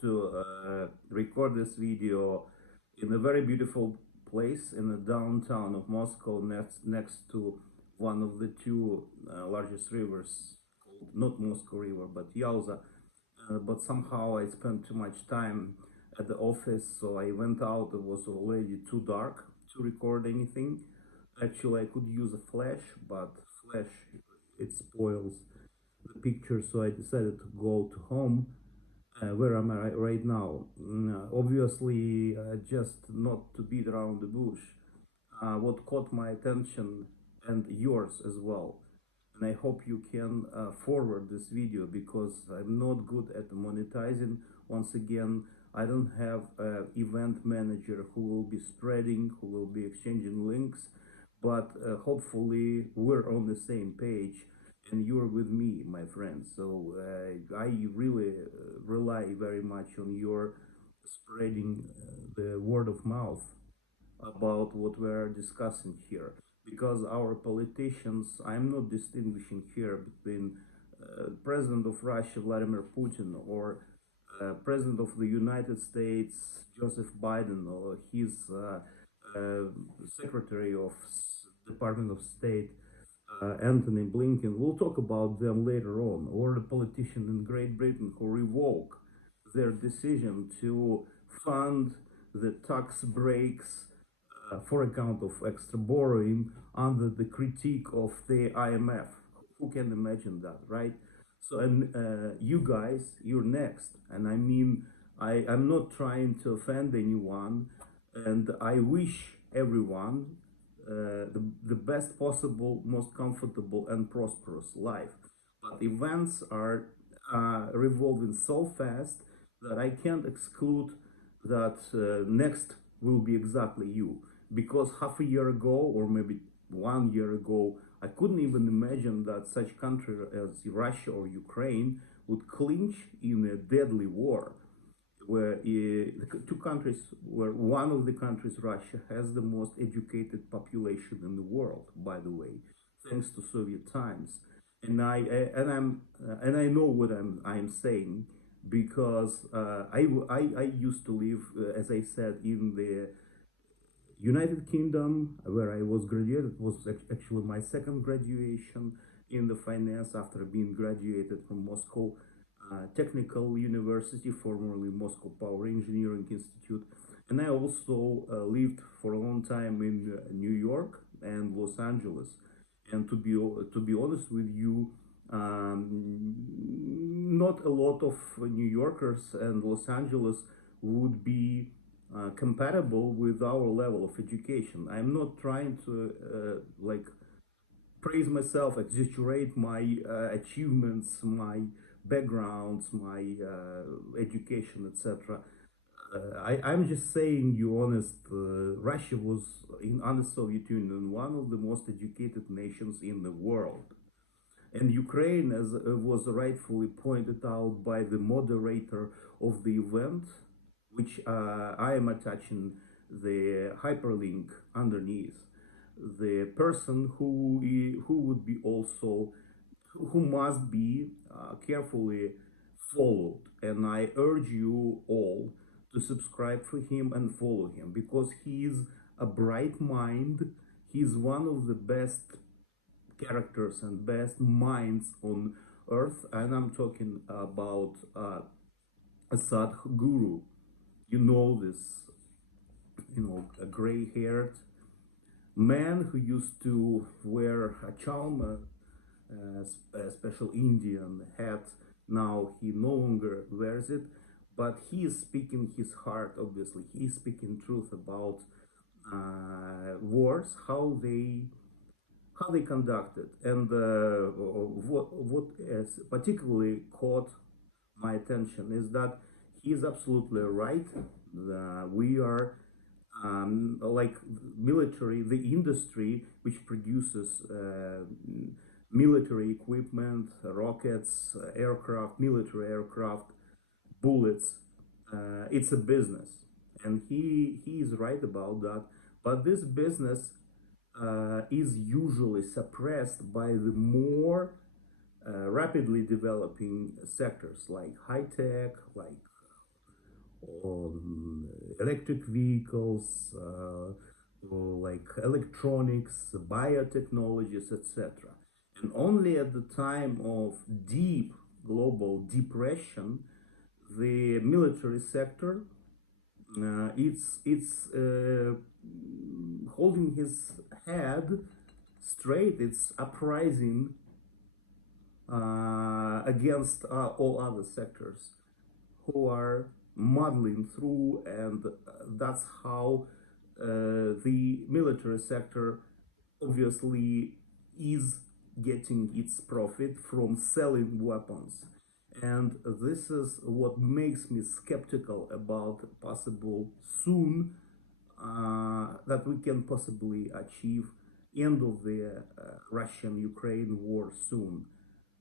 to record this video in a very beautiful place in the downtown of Moscow, next to one of the two largest rivers, called not Moscow River, but Yauza. But somehow I spent too much time at the office, so I went out. It was already too dark to record anything. Actually, I could use a flash, but flash, it spoils the picture, so I decided to go to home. Where am I right now? Obviously, just not to beat around the bush. What caught my attention, and yours as well, and I hope you can forward this video, because I'm not good at monetizing. Once again, I don't have an event manager who will be spreading, who will be exchanging links, but hopefully we're on the same page and you're with me, my friends. So I really rely very much on your spreading the word of mouth about what we're discussing here, because our politicians, I'm not distinguishing here between President of Russia Vladimir Putin, or President of the United States Joseph Biden, or his Secretary of Department of State Anthony Blinken. We'll talk about them later on, or the politician in Great Britain who revoke their decision to fund the tax breaks for account of extra borrowing under the critique of the IMF. Who can imagine that, right? So, and you guys, you're next. And I mean, I'm not trying to offend anyone, and I wish everyone the best possible, most comfortable and prosperous life. But events are revolving so fast that I can't exclude that next will be exactly you. Because half a year ago, or maybe 1 year ago, I couldn't even imagine that such country as Russia or Ukraine would clinch in a deadly war, where the two countries, where one of the countries, Russia, has the most educated population in the world, by the way, thanks to Soviet times. And I know what I'm saying, because I used to live, as I said, in the United Kingdom, where I was graduated. It was actually my second graduation in the finance after being graduated from Moscow Technical University, formerly Moscow Power Engineering Institute. And I also lived for a long time in New York and Los Angeles. And to be honest with you, not a lot of New Yorkers and Los Angeles would be compatible with our level of education. I'm not trying to like praise myself, exaggerate my achievements, my backgrounds, my education, etc. I'm just saying you honest. Russia was under Soviet Union one of the most educated nations in the world, and Ukraine, as was rightfully pointed out by the moderator of the event, which I am attaching the hyperlink underneath, the person who would be also, who must be carefully followed. And I urge you all to subscribe for him and follow him, because he is a bright mind. He's one of the best characters and best minds on earth, and I'm talking about a Sadhguru. You know this, a gray-haired man who used to wear a chalma, a special Indian hat. Now he no longer wears it, but he is speaking his heart. Obviously, he is speaking truth about wars, how they conducted, and what has particularly caught my attention is that he is absolutely right. We are like military, the industry which produces military equipment, rockets, aircraft, military aircraft, bullets. It's a business, and he is right about that. But this business is usually suppressed by the more rapidly developing sectors like high tech, like on electric vehicles, like electronics, biotechnologies, etc. And only at the time of deep global depression, the military sector, it's holding his head straight. It's uprising against all other sectors who are muddling through, and that's how the military sector obviously is getting its profit from selling weapons. And this is what makes me skeptical about possible soon that we can possibly achieve end of the Russian-Ukraine war soon,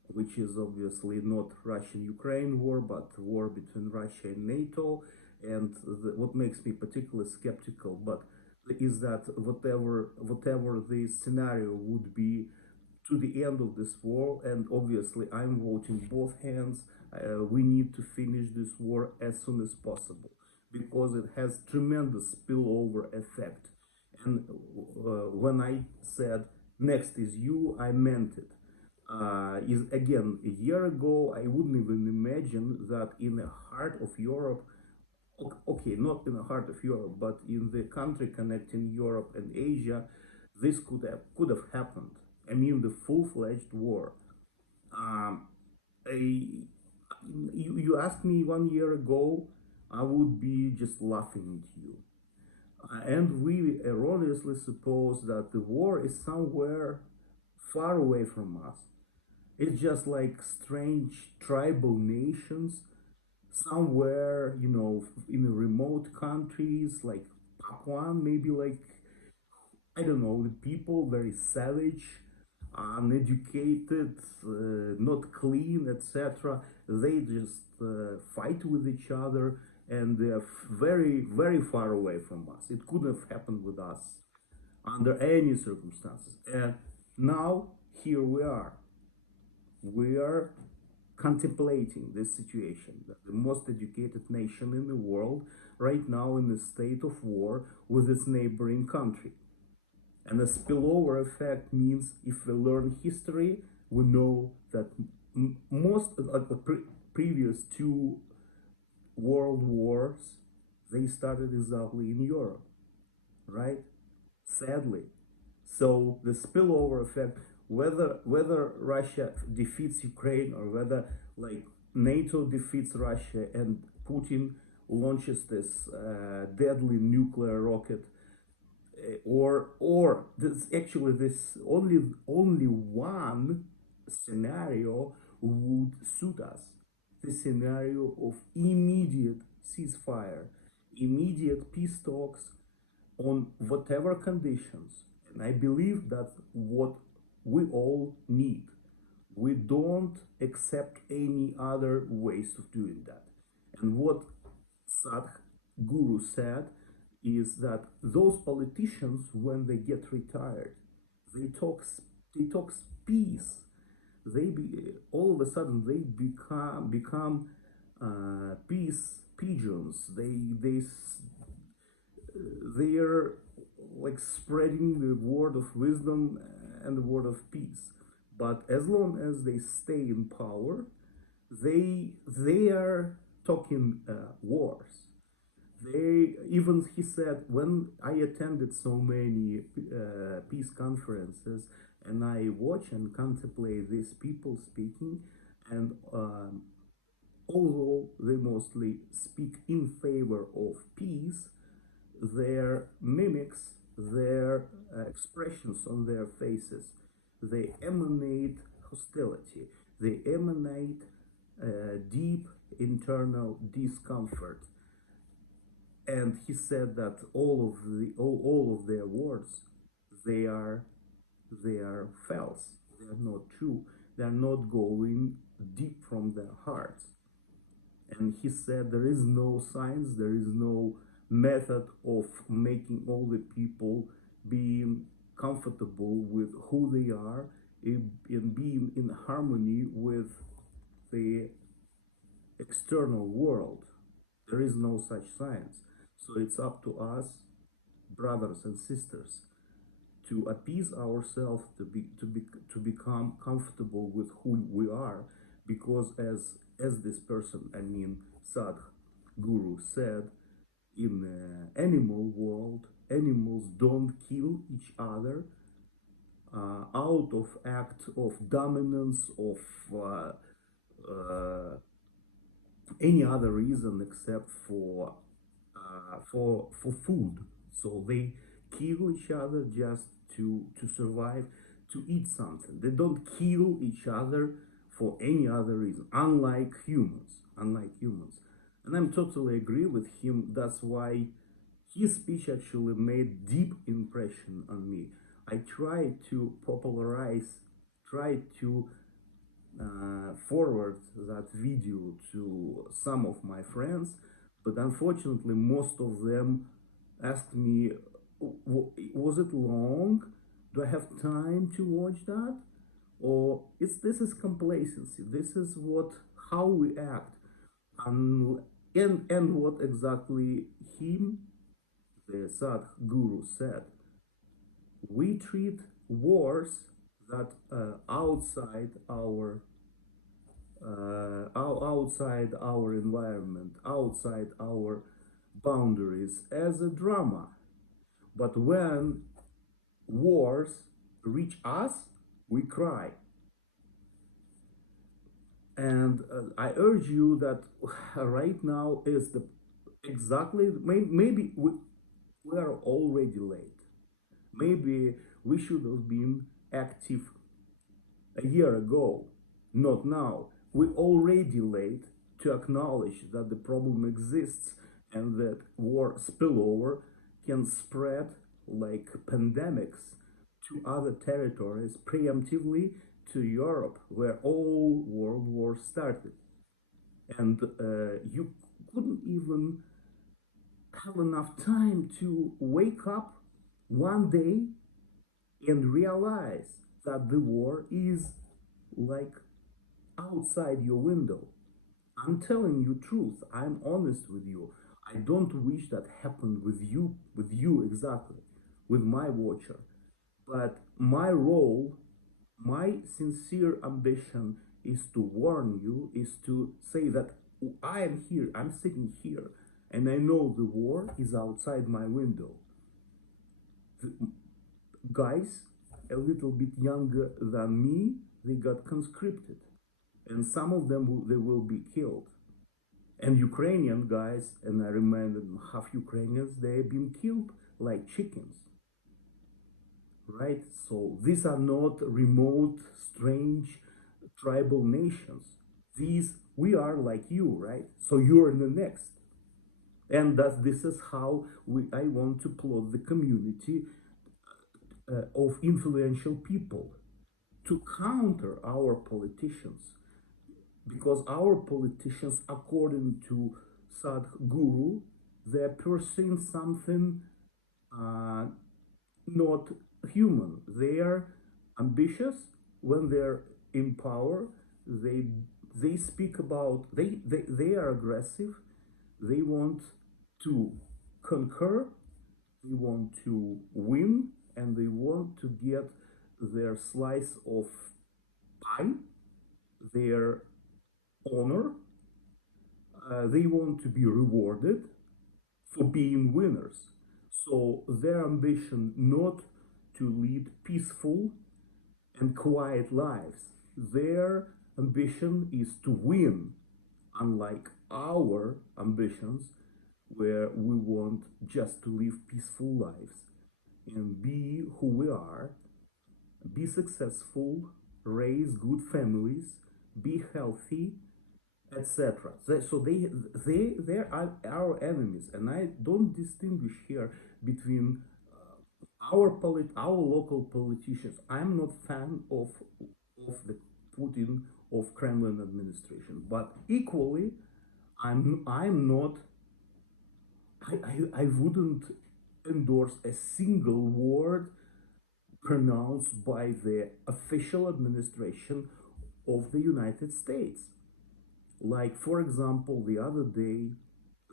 which is obviously not Russian-Ukraine war, but war between Russia and NATO. And what makes me particularly skeptical, but is that whatever the scenario would be to the end of this war, and obviously I'm voting both hands. We need to finish this war as soon as possible because it has tremendous spillover effect. And when I said next is you, I meant it. Is again a year ago, I wouldn't even imagine that in the heart of Europe, okay, not in the heart of Europe, but in the country connecting Europe and Asia, this could have happened. I mean, the full-fledged war. Um, I, you asked me 1 year ago, I would be just laughing at you. And we erroneously suppose that the war is somewhere far away from us. It's just like strange tribal nations somewhere, in the remote countries like Papua, maybe like, I don't know, the people very savage, uneducated, not clean, etc. They just fight with each other, and they're very, very far away from us. It couldn't have happened with us under any circumstances. And now here we are. We are contemplating this situation that the most educated nation in the world right now in a state of war with its neighboring country. And the spillover effect means if we learn history, we know that most of the previous two world wars, they started exactly in Europe, right? Sadly. So the spillover effect, whether Russia defeats Ukraine or whether like NATO defeats Russia and Putin launches this deadly nuclear rocket, or this actually this only one scenario would suit us. The scenario of immediate ceasefire, immediate peace talks on whatever conditions. And I believe that's what we all need. We don't accept any other ways of doing that. And what Sadhguru said is that those politicians, when they get retired, they talk they talk peace. All of a sudden they become peace pigeons. They're like spreading the word of wisdom and the word of peace. But as long as they stay in power, they are talking wars. They even he said when I attended so many peace conferences and I watch and contemplate these people speaking, and although they mostly speak in favor of peace, their mimics, their expressions on their faces, they emanate hostility. They emanate deep internal discomfort. And he said that all of their words, they are they are false. They are not true. They are not going deep from their hearts. And he said there is no science, there is no method of making all the people being comfortable with who they are and being in harmony with the external world. There is no such science. So it's up to us, brothers and sisters, to appease ourselves, to become comfortable with who we are, because as this person, I mean Sadh Guru said, in the animal world, animals don't kill each other out of act of dominance, of uh, uh, any other reason except for food. So they kill each other just to survive, to eat something. They don't kill each other for any other reason. Unlike humans, and I'm totally agree with him. That's why his speech actually made deep impression on me. I tried to popularize, tried to forward that video to some of my friends, but unfortunately, most of them asked me, "Was it long? Do I have time to watch that?" Or it's this is complacency. This is what how we act, and and what exactly him, the Sadh Guru, said. We treat wars that outside our environment, outside our boundaries as a drama. But when wars reach us, we cry. And I urge you that right now is the exactly maybe we are already late. Maybe we should have been active a year ago, not now. We're already late to acknowledge that the problem exists and that war spillover can spread like pandemics to other territories, preemptively to Europe, where all world wars started. And you couldn't even have enough time to wake up one day and realize that the war is like outside your window. I'm telling you truth. I'm honest with you. I don't wish that happened with you exactly, with my watcher. But my role, my sincere ambition is to warn you, is to say that I am here, I'm sitting here, and I know the war is outside my window. The guys a little bit younger than me, they got conscripted, and some of them they will be killed. And Ukrainian guys, and I remember half Ukrainians, they have been killed like chickens, right? So these are not remote, strange tribal nations. These we are like you, right? So you're in the next. And that this is how I want to plot the community of influential people to counter our politicians, because our politicians, according to Sadhguru, they're pursuing something uh, not human. They are ambitious when they're in power. They they speak about they are aggressive. They want to conquer. They want to win, and they want to get their slice of pie, their honor. They want to be rewarded for being winners. So their ambition not to lead peaceful and quiet lives. Their ambition is to win, unlike our ambitions, where we want just to live peaceful lives and be who we are, be successful, raise good families, be healthy, etc. So they are our enemies, and I don't distinguish here between our local politicians. I'm not fan of the Putin of Kremlin administration, but equally, I'm not. I wouldn't endorse a single word pronounced by the official administration of the United States. Like, for example, the other day,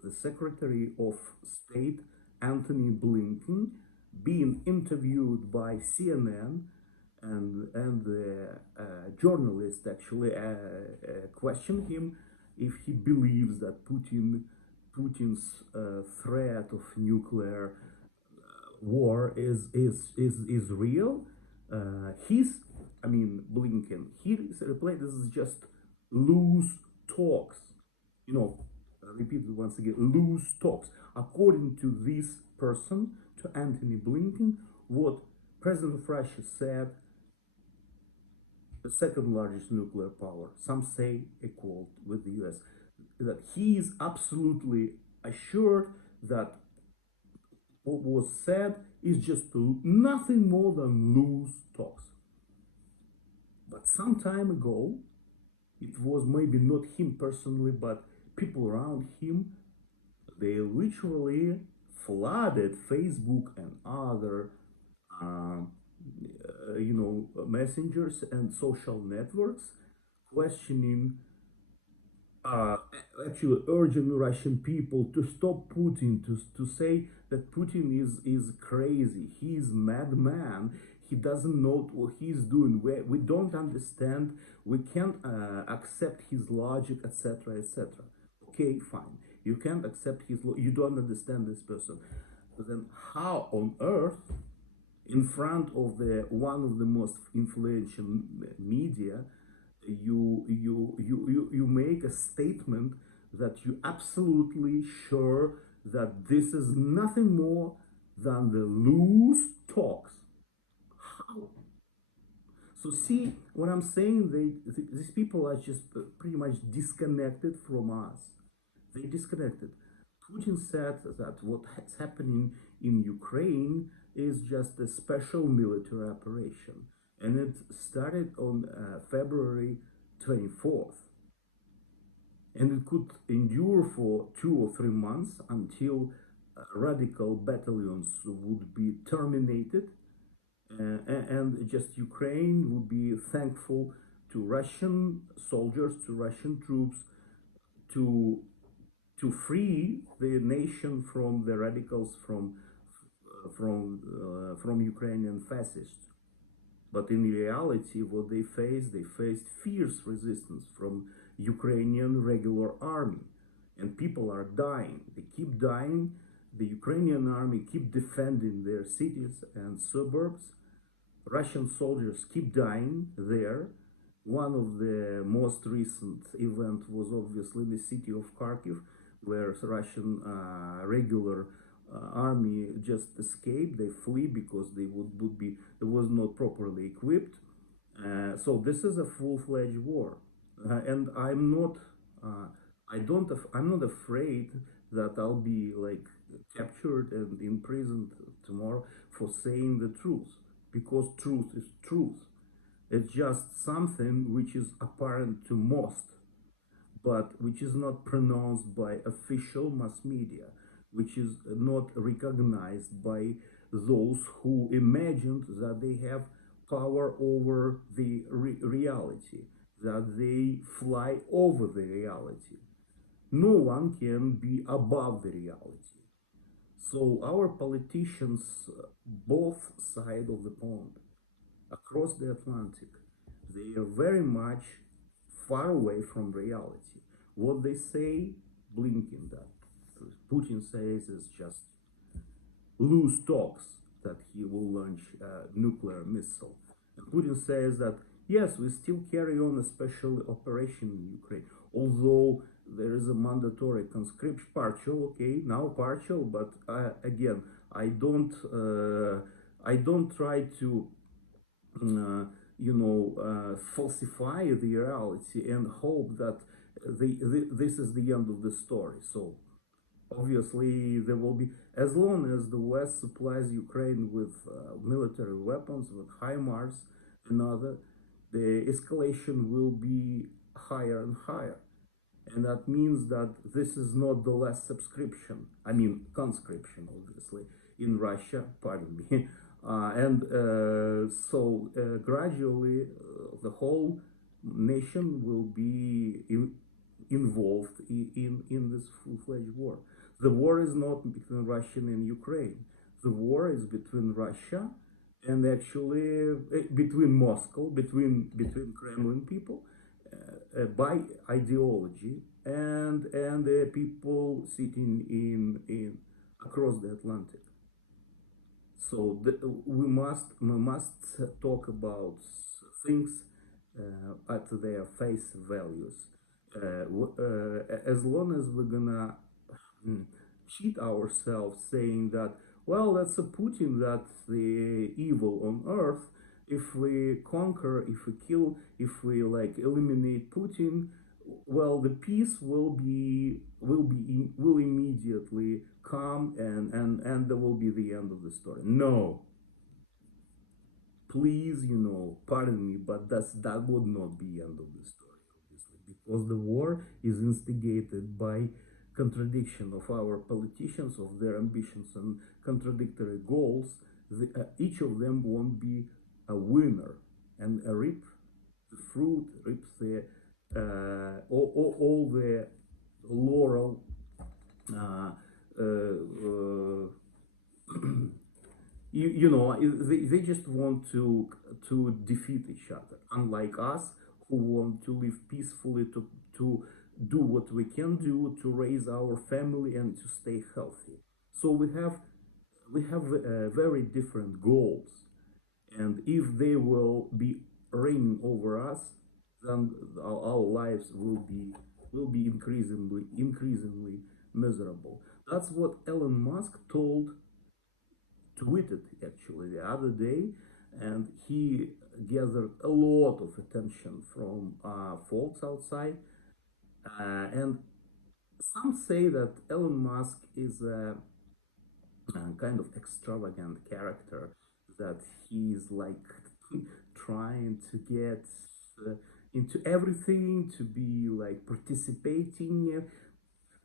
the Secretary of State Anthony Blinken being interviewed by CNN, and the journalist actually questioned him if he believes that Putin's threat of nuclear war is real. He's, I mean, Blinken. He replied, "This is just loose talks." You know, I repeat it once again: loose talks. According to this person, to Anthony Blinken, what President of Russia said, the second largest nuclear power, some say equal with the US, that he is absolutely assured that what was said is just nothing more than loose talks. But some time ago, it was maybe not him personally, but people around him, they literally flooded Facebook and other, um, messengers and social networks, questioning, uh, actually urging Russian people to stop Putin, to say that Putin is crazy, he's madman, he doesn't know what he's doing, we don't understand, we can't accept his logic, etc., etc. Okay, fine, you can't accept you don't understand this person, but then how on earth, in front of the one of the most influential media, you make a statement that you absolutely sure that this is nothing more than the loose talks. How? So see what I'm saying? These people are just pretty much disconnected from us. They disconnected. Putin said that what is happening in Ukraine is just a special military operation, and it started on February 24th, and it could endure for 2 or 3 months until radical battalions would be terminated, and just Ukraine would be thankful to Russian soldiers, to Russian troops, to free the nation from the radicals, from Ukrainian fascists. But in reality, what they faced fierce resistance from Ukrainian regular army, and people are dying. They keep dying. The Ukrainian army keep defending their cities and suburbs. Russian soldiers keep dying there. One of the most recent events was obviously the city of Kharkiv, where Russian regular army just escaped. They flee because they would be it was not properly equipped. So this is a full-fledged war, and uh, I'm not afraid that I'll be like captured and imprisoned tomorrow for saying the truth, because truth is truth. It's just something which is apparent to most, but which is not pronounced by official mass media, which is not recognized by those who imagined that they have power over the reality, that they fly over the reality. No one can be above the reality. So our politicians, both sides of the pond, across the Atlantic, they are very much far away from reality. What they say, Blinken, that Putin says, is just loose talks that he will launch a nuclear missile. And Putin says that yes, we still carry on a special operation in Ukraine, although there is a mandatory conscription, partial, okay, now partial, but again, I don't try to uh, falsify the reality and hope that this is the end of the story. So obviously there will be, as long as the West supplies Ukraine with military weapons, with HIMARS and other, the escalation will be higher and higher. And that means that this is not the last subscription, I mean conscription, obviously, in Russia, pardon me. And so gradually the whole nation will be involved in this full-fledged war. The war is not between Russia and Ukraine. The war is between Russia and actually between Moscow, between Kremlin people by ideology and the people sitting in across the Atlantic. So we must talk about things at their face values. As long as we're gonna mm, cheat ourselves saying that, well, that's a Putin, that's the evil on earth. If we conquer, if we kill, if we like eliminate Putin, well, the peace will immediately come, and there will be the end of the story. No, please, pardon me, but that would not be end of the story, obviously, because the war is instigated by contradiction of our politicians, of their ambitions and contradictory goals. Each of them won't be a winner and reap the fruit, reap the all the laurel uh, uh, they just want to defeat each other, unlike us who want to live peacefully, to do what we can do to raise our family and to stay healthy. So we have very different goals, and if they will be reigning over us, then our lives will be increasingly miserable. That's what Elon Musk tweeted actually the other day, and he gathered a lot of attention from folks outside. And some say that Elon Musk is a kind of extravagant character, that he's like trying to get uh, into everything, to be like participating.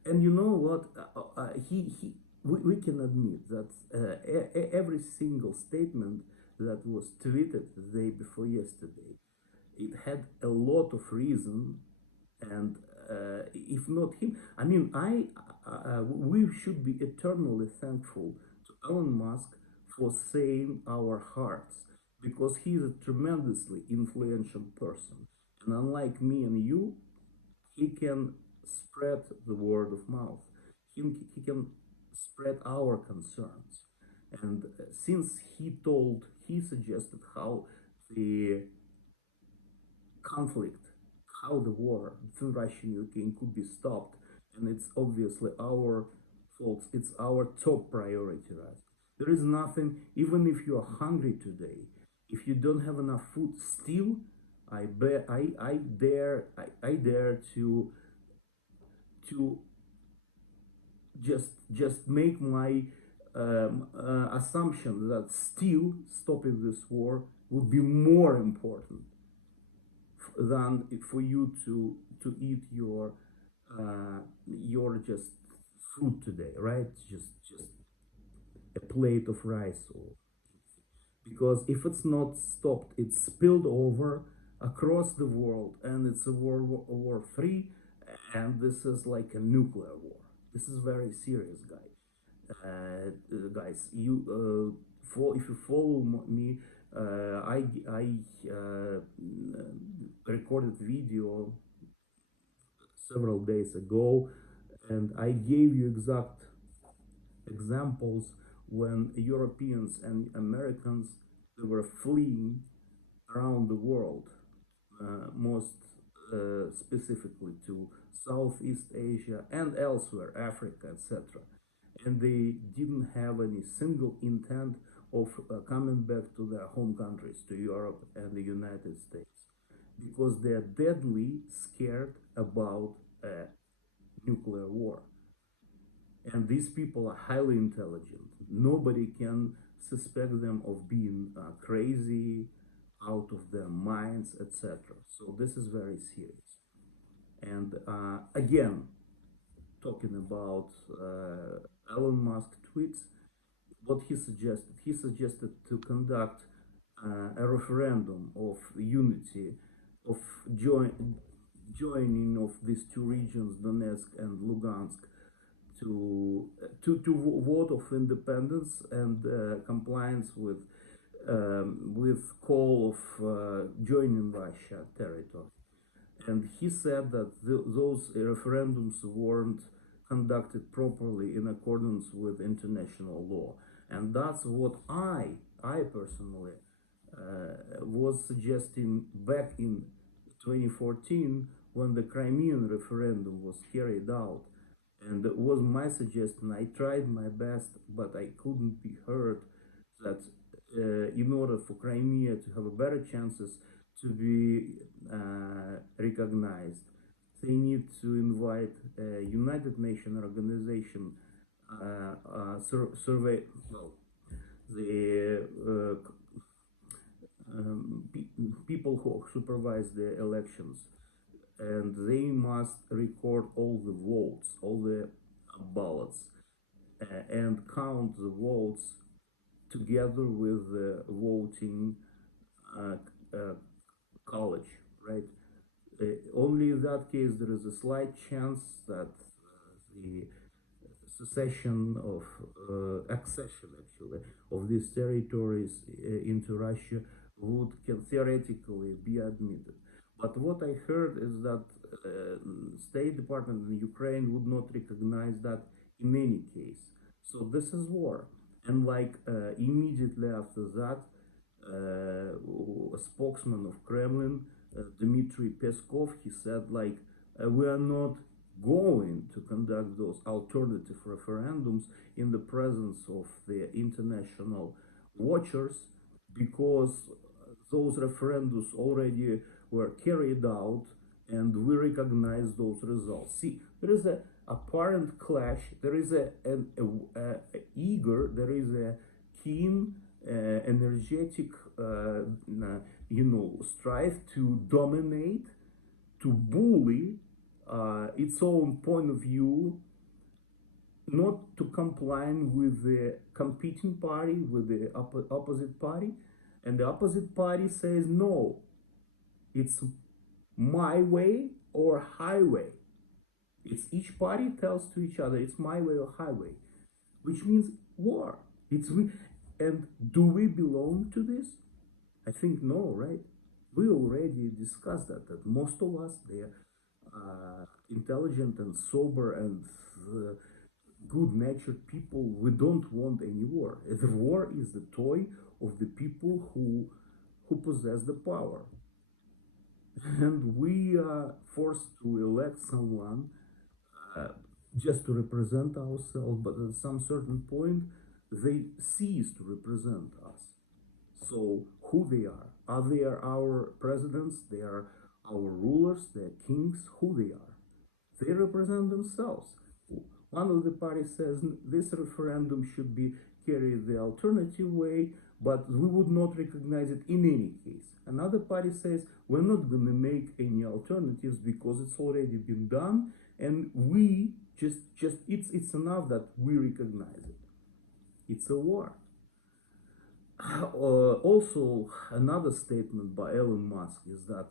And you know what? He we can admit that every single statement that was tweeted the day before yesterday, it had a lot of reason. And if not him, I mean, we should be eternally thankful to Elon Musk for saying our hearts, because he is a tremendously influential person. And unlike me and you, he can spread the word of mouth. He can spread our concerns. And since he suggested how the conflict, how the war between Russia and Ukraine could be stopped, and it's obviously our fault. It's our top priority, right? There is nothing, even if you are hungry today, if you don't have enough food, still, I dare to just make my assumption that still stopping this war would be more important than for you to eat your just food today, right? Just a plate of rice, or because if it's not stopped, it's spilled over across the world, and it's a World War III, and this is like a nuclear war. This is very serious, guys. Guys, if you follow me, I recorded video several days ago, and I gave you exact examples when Europeans and Americans, they were fleeing around the world, most specifically to Southeast Asia and elsewhere, Africa, etc. And they didn't have any single intent of coming back to their home countries, to Europe and the United States, because they're deadly scared about a nuclear war. And these people are highly intelligent. Nobody can suspect them of being crazy, out of their minds, etc. So this is very serious. And again, talking about Elon Musk tweets, what he suggested to conduct a referendum of unity, of join joining of these two regions, Donetsk and Lugansk, to vote of independence and compliance with call of joining Russia territory. And he said that those referendums weren't conducted properly in accordance with international law. And that's what I personally was suggesting back in 2014 when the Crimean referendum was carried out. And it was my suggestion. I tried my best, but I couldn't be heard that in order for Crimea to have a better chances to be recognized, they need to invite a United Nations organization survey, well, the people who supervise the elections, and they must record all the votes, all the ballots, and count the votes together with the voting uh, uh, college, right? Only in that case there is a slight chance that the secession of accession actually of these territories into Russia would can theoretically be admitted. But what I heard is that State Department in Ukraine would not recognize that in any case. So this is war. And like immediately after that, a spokesman of Kremlin, Dmitry Peskov, he said like we are not going to conduct those alternative referendums in the presence of the international watchers because those referendums already were carried out and we recognize those results. See, there is a apparent clash, there is there is a keen, energetic, strive to dominate, to bully its own point of view, not to comply with the competing party, with the opposite party, and the opposite party says no, it's my way or highway. It's each party tells to each other it's my way or highway, which means war. And do we belong to this? I think no, right? We already discussed that most of us, they are intelligent and sober and good-natured people. We don't want any war. The war is the toy of the people who possess the power, and we are forced to elect someone uh, just to represent ourselves. But at some certain point, they cease to represent us. So who they are? Are they our presidents? They are our rulers. They are kings. Who they are? They represent themselves. One of the parties says this referendum should be carried the alternative way, but we would not recognize it in any case. Another party says we're not going to make any alternatives because it's already been done, and we just it's enough that we recognize it. It's a war. Also, another statement by Elon Musk is that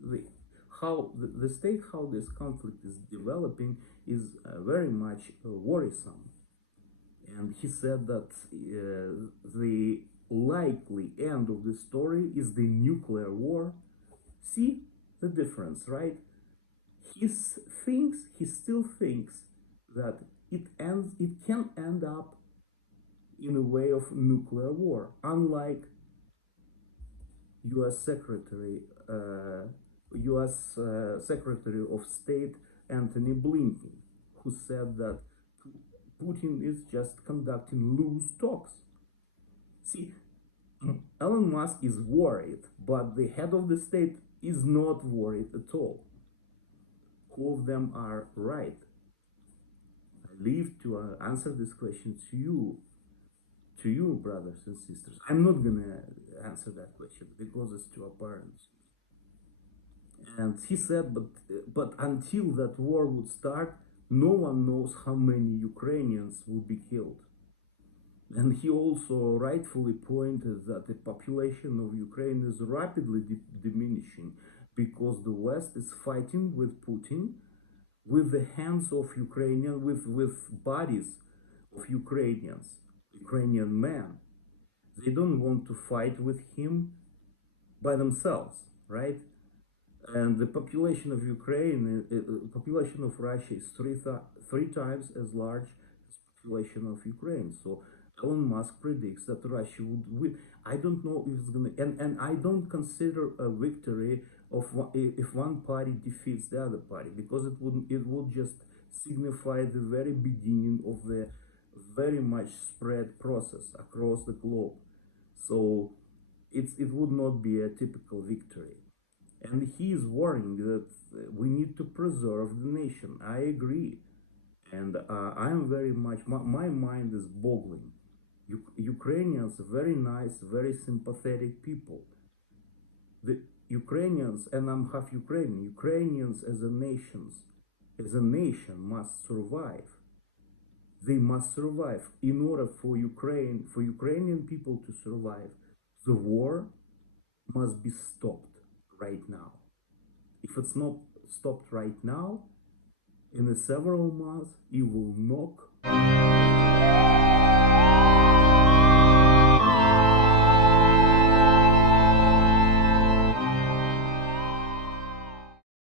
the state how this conflict is developing is very much worrisome, and he said that the likely end of the story is the nuclear war. See the difference, right? He still thinks that it can end up in a way of nuclear war, unlike U.S. Secretary of State Antony Blinken, who said that Putin is just conducting loose talks. See, Elon Musk is worried, but the head of the state is not worried at all. Who of them are right? I leave to answer this question to you, brothers and sisters. I'm not gonna answer that question because it's too apparent. And he said, but until that war would start, no one knows how many Ukrainians would be killed. And he also rightfully pointed that the population of Ukraine is rapidly diminishing, because the West is fighting with Putin, with the hands of Ukrainian, with bodies of Ukrainian men. They don't want to fight with him by themselves, right? And the population of Ukraine, population of Russia is three times as large as population of Ukraine. So Elon Musk predicts that Russia would win. I don't know if it's gonna, and I don't consider a victory of if one party defeats the other party, because it would just signify the very beginning of the very much spread process across the globe. So it would not be a typical victory. And he is warning that we need to preserve the nation. I agree. And I'm very much, my mind is boggling. Ukrainians are very nice, very sympathetic people. The Ukrainians, and I'm half Ukrainian, Ukrainians as a nation must survive. They must survive. In order for Ukrainian people to survive, the war must be stopped right now. If it's not stopped right now, in several months, it will knock